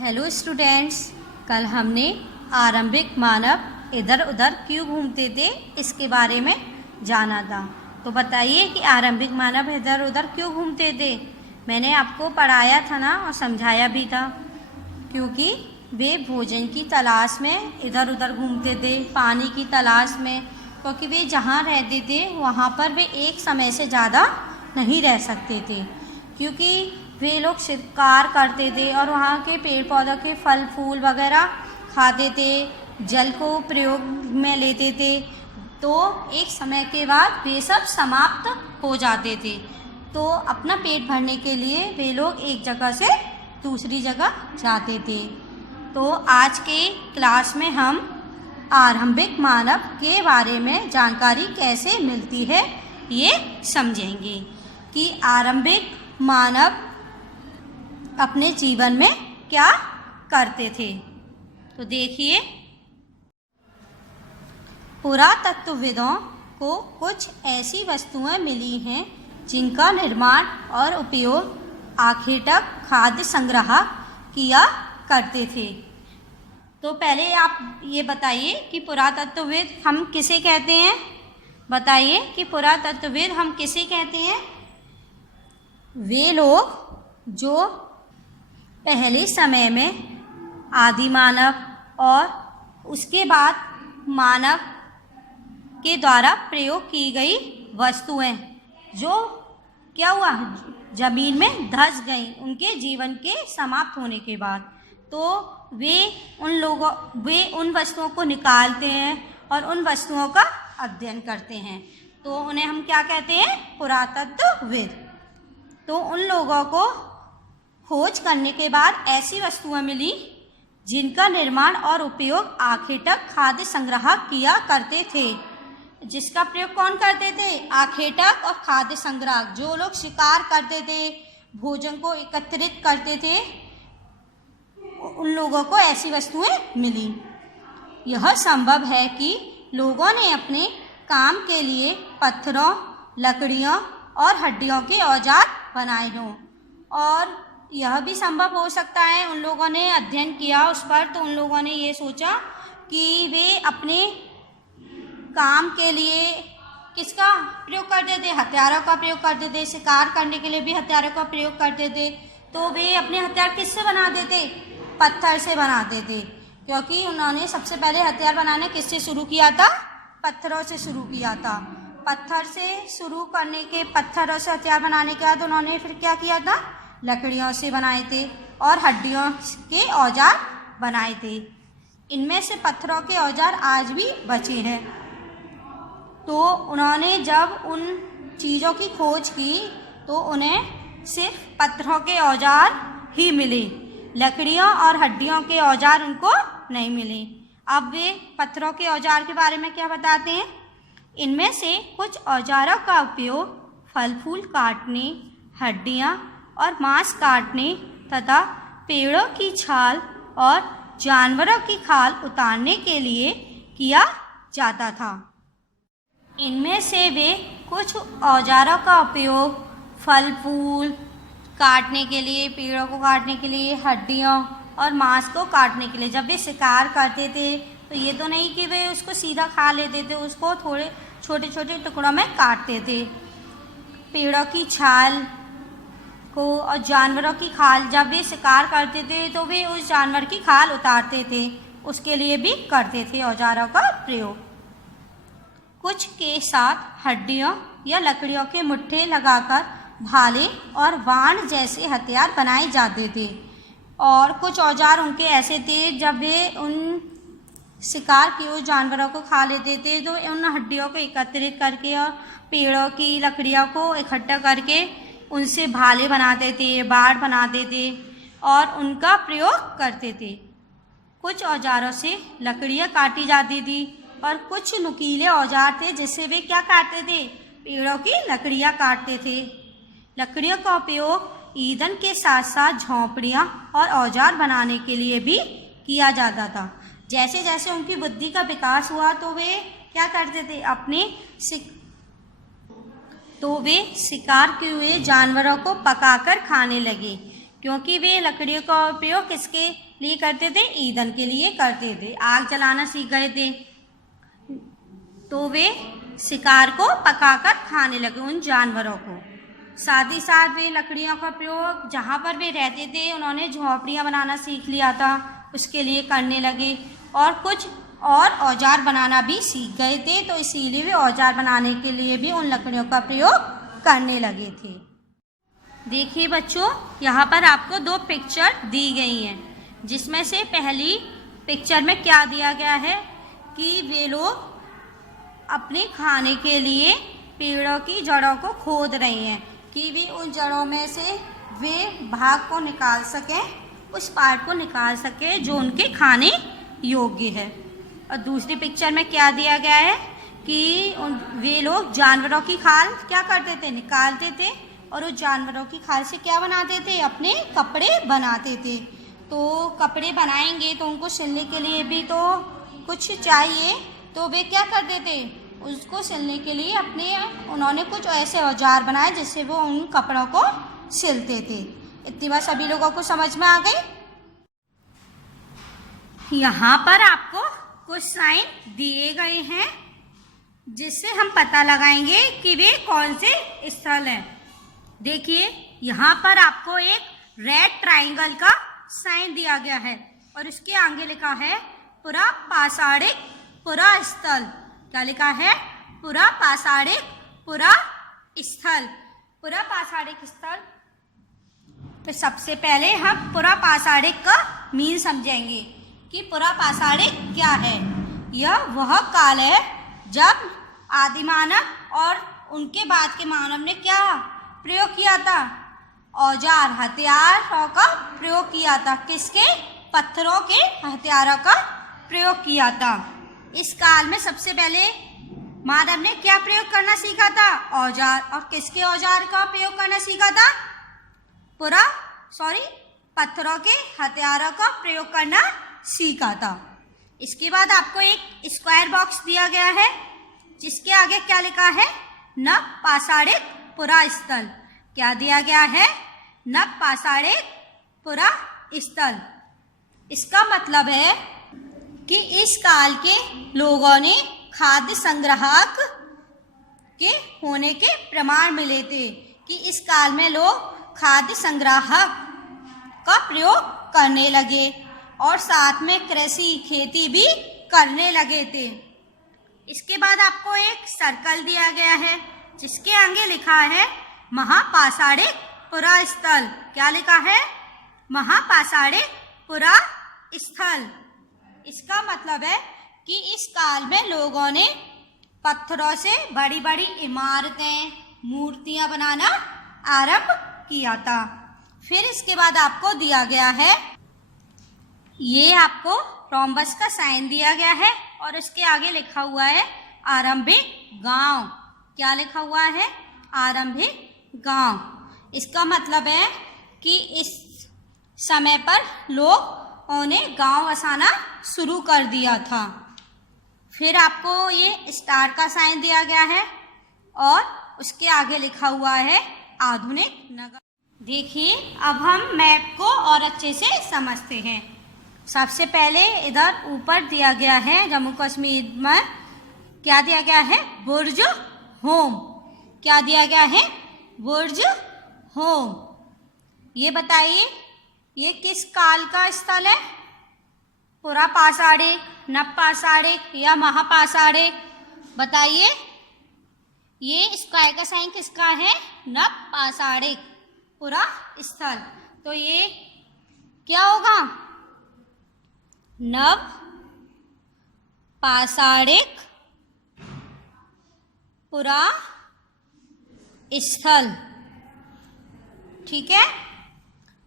Hello students, कल हमने आरंभिक मानव इधर उधर क्यों घूमते थे इसके बारे में जाना था। तो बताइए कि आरंभिक मानव इधर उधर क्यों घूमते थे। मैंने आपको पढ़ाया था ना और समझाया भी था, क्योंकि वे भोजन की तलाश में इधर उधर घूमते थे, पानी की तलाश में, क्योंकि वे जहाँ रहते थे वहाँ पर वे एक समय से ज़्यादा नहीं रह सकते थे, क्योंकि वे लोग शिकार करते थे और वहाँ के पेड़ पौधों के फल फूल वगैरह खाते थे, जल को प्रयोग में लेते थे। तो एक समय के बाद वे सब समाप्त हो जाते थे। तो अपना पेट भरने के लिए वे लोग एक जगह से दूसरी जगह जाते थे। तो आज के क्लास में हम आरंभिक मानव के बारे में जानकारी कैसे मिलती है ये समझेंगे कि आरंभिक मानव अपने जीवन में क्या करते थे। तो देखिए, पुरातत्वविदों को कुछ ऐसी वस्तुएं मिली हैं जिनका निर्माण और उपयोग आखिर तक खाद्य संग्रह किया करते थे। तो पहले आप ये बताइए कि पुरातत्वविद हम किसे कहते हैं। बताइए कि पुरातत्वविद हम किसे कहते हैं। वे लोग जो पहले समय में आदि मानव और उसके बाद मानव के द्वारा प्रयोग की गई वस्तुएं जो क्या हुआ, जमीन में धंस गई उनके जीवन के समाप्त होने के बाद, तो वे उन वस्तुओं को निकालते हैं और उन वस्तुओं का अध्ययन करते हैं। तो उन्हें हम क्या कहते हैं, पुरातत्वविद। तो उन लोगों को खोज करने के बाद ऐसी वस्तुएं मिली जिनका निर्माण और उपयोग आखिर तक खाद्य संग्रह किया करते थे। जिसका प्रयोग कौन करते थे, आखिर तक और खाद्य संग्रह। जो लोग शिकार करते थे, भोजन को एकत्रित करते थे, उन लोगों को ऐसी वस्तुएं मिली। यह संभव है कि लोगों ने अपने काम के लिए पत्थरों, लकड़ियों और हड्डियों के औजार बनाए हों, और यह भी संभव हो सकता है उन लोगों ने अध्ययन किया उस पर, तो उन लोगों ने ये सोचा कि वे अपने काम के लिए किसका प्रयोग करते थे, हथियारों का प्रयोग करते थे। शिकार करने के लिए भी हथियारों का प्रयोग करते थे। तो वे अपने हथियार किससे बनाते थे, पत्थर से बनाते थे, क्योंकि उन्होंने सबसे पहले हथियार बनाने किससे शुरू किया था, पत्थरों से शुरू किया था। पत्थर से शुरू करने के, पत्थरों से हथियार बनाने के बाद उन्होंने फिर क्या किया था, लकड़ियों से बनाए थे और हड्डियों के औजार बनाए थे। इनमें से पत्थरों के औजार आज भी बचे हैं। तो उन्होंने जब उन चीज़ों की खोज की तो उन्हें सिर्फ पत्थरों के औजार ही मिले, लकड़ियों और हड्डियों के औजार उनको नहीं मिले। अब वे पत्थरों के औजार के बारे में क्या बताते हैं। इनमें से कुछ औजारों का उपयोग फल फूल काटने, हड्डियाँ और मांस काटने तथा पेड़ों की छाल और जानवरों की खाल उतारने के लिए किया जाता था। इनमें से वे कुछ औजारों का उपयोग फल फूल काटने के लिए, पेड़ों को काटने के लिए, हड्डियों और मांस को काटने के लिए। जब वे शिकार करते थे तो ये तो नहीं कि वे उसको सीधा खा लेते थे, उसको थोड़े छोटे छोटे टुकड़ों में काटते थे। पेड़ों की छाल को और जानवरों की खाल, जब वे शिकार करते थे तो वे उस जानवर की खाल उतारते थे, उसके लिए भी करते थे औजारों का प्रयोग। कुछ के साथ हड्डियों या लकड़ियों के मुट्ठे लगाकर भाले और बाण जैसे हथियार बनाए जाते थे, और कुछ औजार उनके ऐसे थे जब वे उन शिकार किए हुए जानवरों को खा लेते थे तो उन हड्डियों को एकत्रित करके और पेड़ों की लकड़ियों को इकट्ठा करके उनसे भाले बनाते थे, बाड़ बनाते थे और उनका प्रयोग करते थे। कुछ औजारों से लकड़ियाँ काटी जाती थी और कुछ नुकीले औजार थे जिससे वे क्या काटते थे, पेड़ों की लकड़ियाँ काटते थे। लकड़ियों का उपयोग ईंधन के साथ साथ झोंपड़ियाँ और औजार बनाने के लिए भी किया जाता था। जैसे जैसे उनकी बुद्धि का विकास हुआ तो वे क्या करते थे, वे शिकार किए हुए जानवरों को पकाकर खाने लगे, क्योंकि वे लकड़ियों का उपयोग किसके लिए करते थे? ईंधन के लिए करते थे। आग जलाना सीख गए थे तो वे शिकार को पकाकर खाने लगे, उन जानवरों को। साथ ही साथ वे लकड़ियों का प्रयोग जहाँ पर वे रहते थे उन्होंने झोंपड़ियाँ बनाना सीख लिया था, उसके लिए करने लगे। और कुछ और औजार बनाना भी सीख गए थे, तो इसीलिए वे औजार बनाने के लिए भी उन लकड़ियों का प्रयोग करने लगे थे। देखिए बच्चों, यहाँ पर आपको 2 पिक्चर दी गई हैं, जिसमें से पहली पिक्चर में क्या दिया गया है कि वे लोग अपने खाने के लिए पेड़ों की जड़ों को खोद रहे हैं कि वे उन जड़ों में से वे भाग को निकाल सकें, उस पार्ट को निकाल सकें जो उनके खाने योग्य है। और दूसरी पिक्चर में क्या दिया गया है कि वे लोग जानवरों की खाल क्या करते थे? निकालते थे, और उस जानवरों की खाल से क्या बनाते थे? अपने कपड़े बनाते थे। तो कपड़े बनाएंगे तो उनको सिलने के लिए भी तो कुछ चाहिए, तो वे क्या करते थे? उसको सिलने के लिए उन्होंने कुछ ऐसे औजार बनाए जिससे वो उन कपड़ों को सिलते थे। इतनी बात सभी लोगों को समझ में आ गई? यहाँ पर आपको कुछ साइन दिए गए हैं जिससे हम पता लगाएंगे कि वे कौन से स्थल हैं। देखिए, यहाँ पर आपको एक रेड ट्राइंगल का साइन दिया गया है और इसके आगे लिखा है पुरा पाषाणिक पुरा स्थल। क्या लिखा है? पुरा पाषाणिक पुरा स्थल। पुरा पाषाणिक स्थल। तो सबसे पहले हम पुरा पाषाणिक का मीन समझेंगे कि पुरा पाषाणिक क्या है। यह वह काल है जब आदिमानव और उनके बाद के मानव ने क्या प्रयोग किया था? औजार, हथियारों का प्रयोग किया था। किसके? पत्थरों के हथियारों का प्रयोग किया था। इस काल में सबसे पहले मानव ने क्या प्रयोग करना सीखा था? औजार। और किसके औजार का प्रयोग करना सीखा था? पत्थरों के हथियारों का प्रयोग करना सीखा था। इसके बाद आपको एक स्क्वायर बॉक्स दिया गया है जिसके आगे क्या लिखा है? नव पाषाणिक पुरा स्थल। क्या दिया गया है? नव पाषाणिक पुरा स्थल। इसका मतलब है कि इस काल के लोगों ने खाद्य संग्राहक के होने के प्रमाण मिले थे कि इस काल में लोग खाद्य संग्राहक का प्रयोग करने लगे और साथ में कृषि खेती भी करने लगे थे। इसके बाद आपको एक सर्कल दिया गया है जिसके आगे लिखा है महापाषाणिक पुरा स्थल। क्या लिखा है? महापाषाणिक पुरा स्थल। इसका मतलब है कि इस काल में लोगों ने पत्थरों से बड़ी बड़ी इमारतें, मूर्तियां बनाना आरंभ किया था। फिर इसके बाद आपको दिया गया है, ये आपको रोम्बस का साइन दिया गया है और इसके आगे लिखा हुआ है आरंभिक गांव। क्या लिखा हुआ है? आरंभिक गांव। इसका मतलब है कि इस समय पर लोगों ने गांव बसाना शुरू कर दिया था। फिर आपको ये स्टार का साइन दिया गया है और उसके आगे लिखा हुआ है आधुनिक नगर। देखिए, अब हम मैप को और अच्छे से समझते हैं। सबसे पहले इधर ऊपर दिया गया है जम्मू कश्मीर में क्या दिया गया है? बुर्ज होम। क्या दिया गया है? बुर्ज होम। ये बताइए ये किस काल का स्थल है? पुरा पाषाणिक, नव पाषाणिक या महापाषाणिक? बताइए। ये स्क्वायर का साइन किसका है? नव पाषाणिक पुरा स्थल। तो ये क्या होगा? नव पाषाणिक पुरा स्थल। ठीक है।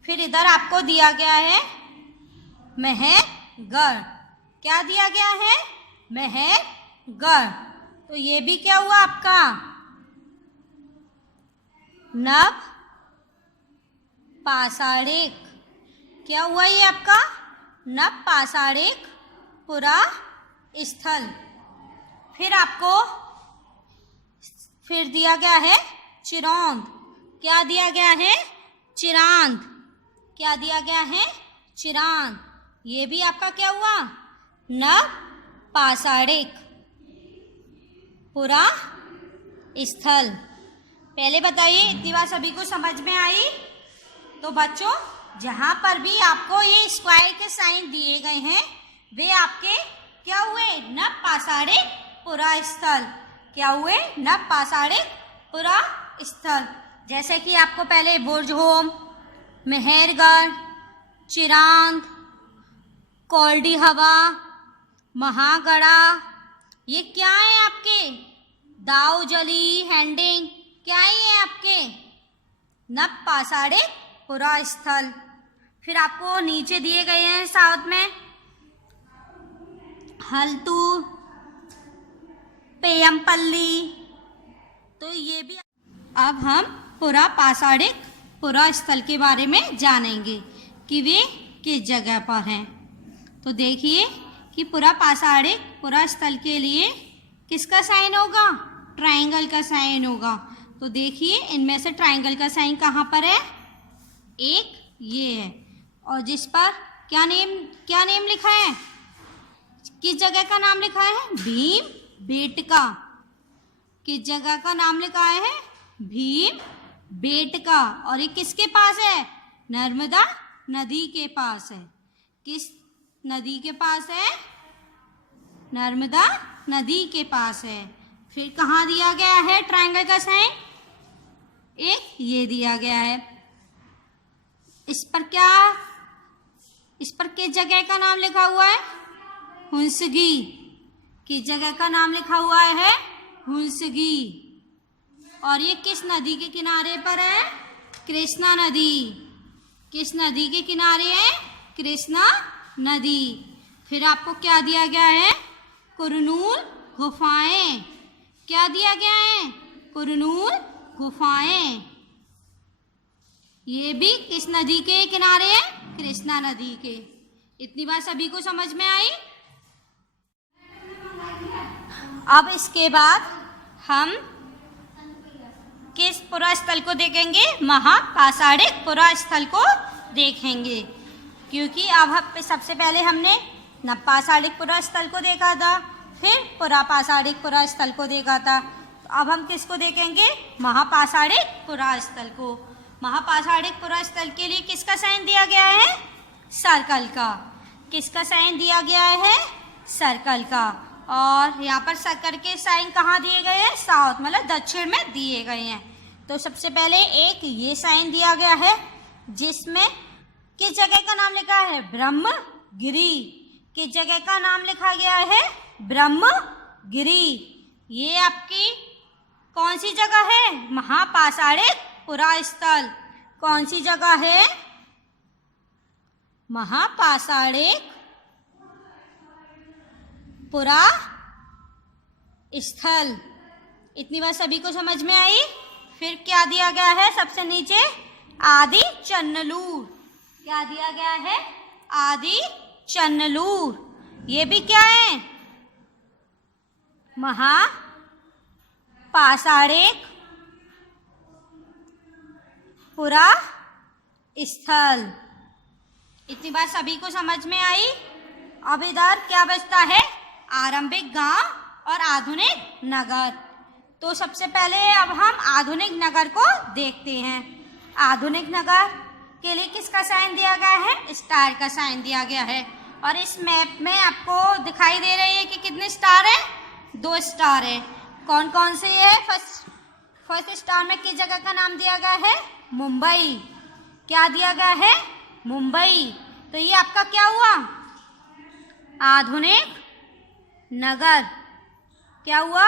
फिर इधर आपको दिया गया है मेहरगढ़। क्या दिया गया है? मेहरगढ़। तो ये भी क्या हुआ आपका? नव पाषाणिक। क्या हुआ ये आपका? नव पाषाणिक पुरा स्थल। फिर आपको फिर दिया गया है चिरौंद। क्या दिया गया है? चिरांद। क्या दिया गया है? चिरांद। ये भी आपका क्या हुआ? नव पाषाणिक पुरा स्थल। पहले बताइए, इतनी बात सभी को समझ में आई? तो बच्चों, जहाँ पर भी आपको ये स्क्वायर के साइन दिए गए हैं वे आपके क्या हुए? नव पाषाणिक पुरा स्थल। क्या हुए? नव पाषाणिक पुरा स्थल। जैसे कि आपको पहले बुर्जहोम, मेहरगढ़, चिरांद, कौल्डी हवा, महागढ़ा, ये क्या है आपके? दाऊजली, हैंडिंग, क्या है ये आपके? नव पाषाणिक पुरा स्थल। फिर आपको नीचे दिए गए हैं साउथ में हल्तूर, पेयमपल्ली। तो ये भी अब हम पुरा पाषाणिक पुरा स्थल के बारे में जानेंगे कि वे किस जगह पर हैं। तो देखिए कि पुरा पाषाणिक पुरा स्थल के लिए किसका साइन होगा? ट्रायंगल का साइन होगा। तो देखिए इनमें से ट्रायंगल का साइन कहाँ पर है? एक ये है, और जिस पर क्या नेम लिखा है? किस जगह का नाम लिखा है? भीम बेटका। किस जगह का नाम लिखा है? भीम बेटका। और ये किसके पास है? नर्मदा नदी के पास है। किस नदी के पास है? नर्मदा नदी के पास है। फिर कहाँ दिया गया है ट्रायंगल का साइन? एक ये दिया गया है। इस पर किस जगह का नाम लिखा हुआ है? हुंसगी। किस जगह का नाम लिखा हुआ है? हुंसगी। और ये किस नदी के किनारे पर है? कृष्णा नदी। किस नदी के किनारे है? कृष्णा नदी। फिर आपको क्या दिया गया है? कुरनूल गुफाएं। क्या दिया गया है? कुरनूल गुफाएं। ये भी किस नदी के किनारे है? कृष्णा नदी के। इतनी बात सभी को समझ में आई? अब इसके बाद हम किस पुरा स्थल को देखेंगे? महापाषाणिक पुरा स्थल को देखेंगे, क्योंकि अब सबसे पहले हमने नव पाषाणिक पुरा स्थल को देखा था, फिर पुरा पाषाणिक पुरा स्थल को देखा था। तो अब हम किसको देखेंगे? महापाषाणिक पुरा स्थल को। महापाषाणिक पुरा स्थल के लिए किसका साइन दिया गया है? सर्कल का। किसका साइन दिया गया है? सर्कल का। और यहाँ पर सर्कल के साइन कहाँ दिए गए हैं? साउथ, मतलब दक्षिण में दिए गए हैं। तो सबसे पहले एक ये साइन दिया गया है जिसमें किस जगह का नाम लिखा है? ब्रह्मगिरी। किस जगह का नाम लिखा गया है? ब्रह्मगिरी। ये आपकी कौन सी जगह है? महापाषाणिक पुरा स्थल। कौन सी जगह है? महापाषाणिक पुरा स्थल। इतनी बात सभी को समझ में आई? फिर क्या दिया गया है सबसे नीचे? आदि चन्नलूर। क्या दिया गया है? आदि चन्नलूर। ये भी क्या है? महापाषाणिक पुरा स्थल। इतनी बात सभी को समझ में आई? अब इधर क्या बचता है? आरंभिक गांव और आधुनिक नगर। तो सबसे पहले अब हम आधुनिक नगर को देखते हैं। आधुनिक नगर के लिए किसका साइन दिया गया है? स्टार का साइन दिया गया है। और इस मैप में आपको दिखाई दे रही है कि कितने स्टार है? 2 स्टार है। कौन कौन से है? फर्स्ट स्टार में किस जगह का नाम दिया गया है? मुंबई। क्या दिया गया है? मुंबई। तो ये आपका क्या हुआ? आधुनिक नगर। क्या हुआ?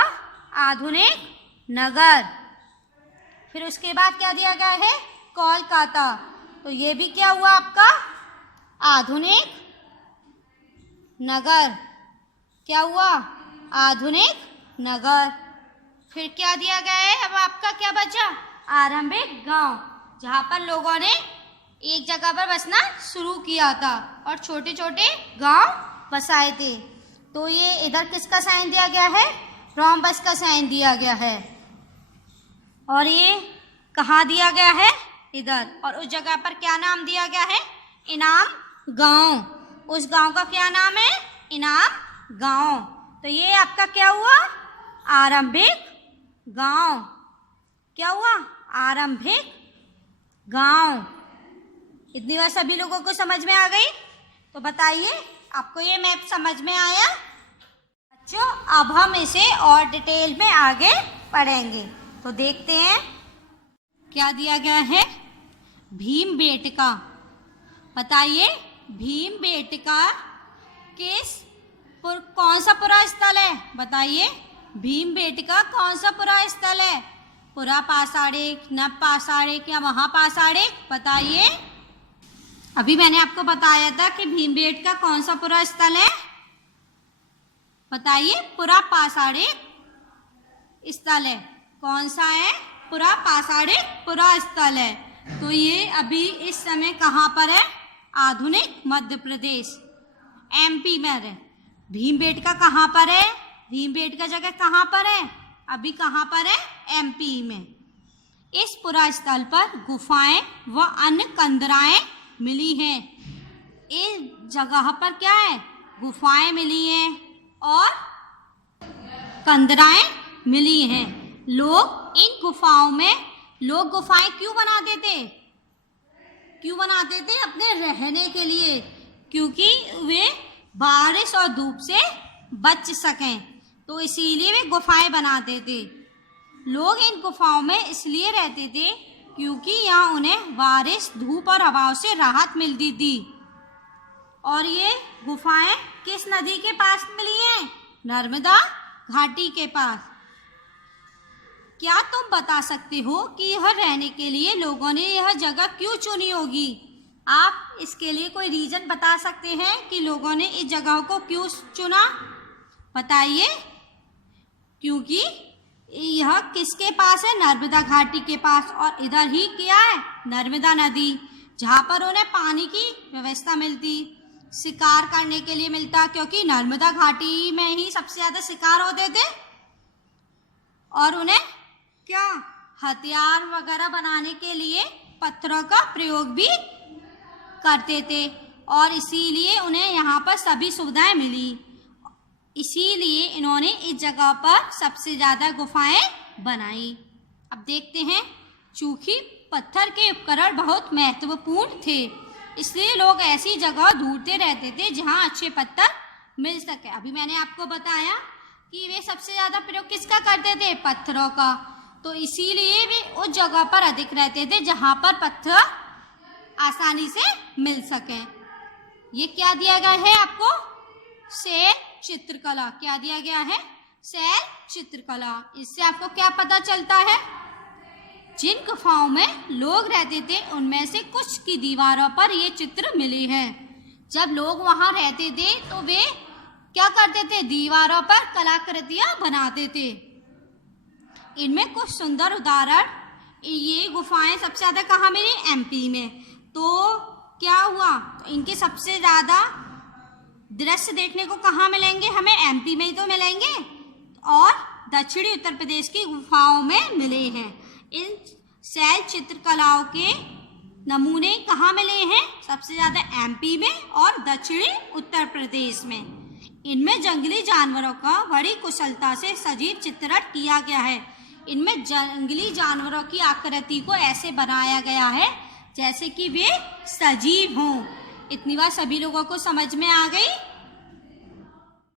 आधुनिक नगर। फिर उसके बाद क्या दिया गया है? कोलकाता। तो ये भी क्या हुआ आपका? आधुनिक नगर। क्या हुआ? आधुनिक नगर। फिर क्या दिया गया है? अब आपका क्या बचा? आरंभिक गांव, जहाँ पर लोगों ने एक जगह पर बसना शुरू किया था और छोटे छोटे गांव बसाए थे। तो ये इधर किसका साइन दिया गया है? रोम्बस का साइन दिया गया है। और ये कहाँ दिया गया है? इधर। और उस जगह पर क्या नाम दिया गया है? इनाम गांव। उस गांव का क्या नाम है? इनाम गांव। तो ये आपका क्या हुआ? आरंभिक गांव। क्या हुआ? आरंभिक गांव। इतनी बार सभी लोगों को समझ में आ गई? तो बताइए, आपको ये मैप समझ में आया? बच्चों, अब हम इसे और डिटेल में आगे पढ़ेंगे। तो देखते हैं क्या दिया गया है। भीमबेटका। बताइए, भीमबेटका कौन सा पुरा स्थल है? बताइए, भीमबेटका कौन सा पुरा स्थल है? पुरा पाषाणिक, नव पाषाणिक या महापाषाणिक? बताइए। अभी मैंने आपको बताया था कि भीमबेटका कौन सा पुरा स्थल है? बताइए, पुरा पाषाणिक स्थल है। कौन सा है? पुरा पाषाणिक पुरा स्थल है। तो ये अभी इस समय कहाँ पर है? आधुनिक मध्य प्रदेश, एमपी में है। भीमबेटका कहाँ पर है? भीमबेटका जगह कहाँ पर है? अभी कहाँ पर है? एमपी में। इस पुरा स्थल पर गुफाएं व अन्य कंदराएं मिली हैं। इस जगह पर क्या है? गुफाएं मिली हैं और कंदराएं मिली हैं। लोग इन गुफाओं में गुफाएं क्यों बनाते थे? क्यों बनाते थे? अपने रहने के लिए, क्योंकि वे बारिश और धूप से बच सकें, तो इसीलिए वे गुफाएं बनाते थे। लोग इन गुफाओं में इसलिए रहते थे क्योंकि यहाँ उन्हें बारिश, धूप और हवाओं से राहत मिलती थी। और ये गुफाएं किस नदी के पास मिली हैं? नर्मदा घाटी के पास। क्या तुम बता सकते हो कि यह रहने के लिए लोगों ने यह जगह क्यों चुनी होगी? आप इसके लिए कोई रीजन बता सकते हैं कि लोगों ने इस जगह को क्यों चुना? बताइए। क्योंकि यह किसके पास है? नर्मदा घाटी के पास। और इधर ही क्या है? नर्मदा नदी, जहाँ पर उन्हें पानी की व्यवस्था मिलती, शिकार करने के लिए मिलता, क्योंकि नर्मदा घाटी में ही सबसे ज़्यादा शिकार होते थे। और उन्हें क्या हथियार वगैरह बनाने के लिए पत्थरों का प्रयोग भी करते थे, और इसीलिए उन्हें यहाँ पर सभी सुविधाएं मिली। इसीलिए इन्होंने इस जगह पर सबसे ज़्यादा गुफाएं बनाई। अब देखते हैं, चूंकि पत्थर के उपकरण बहुत महत्वपूर्ण थे, इसलिए लोग ऐसी जगह ढूंढते रहते थे जहाँ अच्छे पत्थर मिल सके। अभी मैंने आपको बताया कि वे सबसे ज़्यादा प्रयोग किसका करते थे? पत्थरों का। तो इसीलिए वे उस जगह पर अधिक रहते थे जहाँ पर पत्थर आसानी से मिल सके। ये क्या दिया गया है आपको? शैल चित्रकला। क्या दिया गया है? शैल चित्रकला। इससे आपको क्या पता चलता है? जिन गुफाओं में लोग रहते थे उनमें से कुछ की दीवारों पर ये चित्र मिले हैं। जब लोग वहाँ रहते थे तो वे क्या करते थे? दीवारों पर कलाकृतियाँ बनाते थे। इनमें कुछ सुंदर उदाहरण, ये गुफाएं सबसे ज़्यादा कहाँ मिली? एमपी में। तो क्या हुआ? तो इनके सबसे ज़्यादा दृश्य देखने को कहाँ मिलेंगे? हमें एमपी में ही तो मिलेंगे, और दक्षिणी उत्तर प्रदेश की गुफाओं में मिले हैं। इन शैल चित्रकलाओं के नमूने कहाँ मिले हैं? सबसे ज़्यादा एमपी में और दक्षिणी उत्तर प्रदेश में। इनमें जंगली जानवरों का बड़ी कुशलता से सजीव चित्रण किया गया है। इनमें जंगली जानवरों की आकृति को ऐसे बनाया गया है जैसे कि वे सजीव हों। इतनी बार सभी लोगों को समझ में आ गई?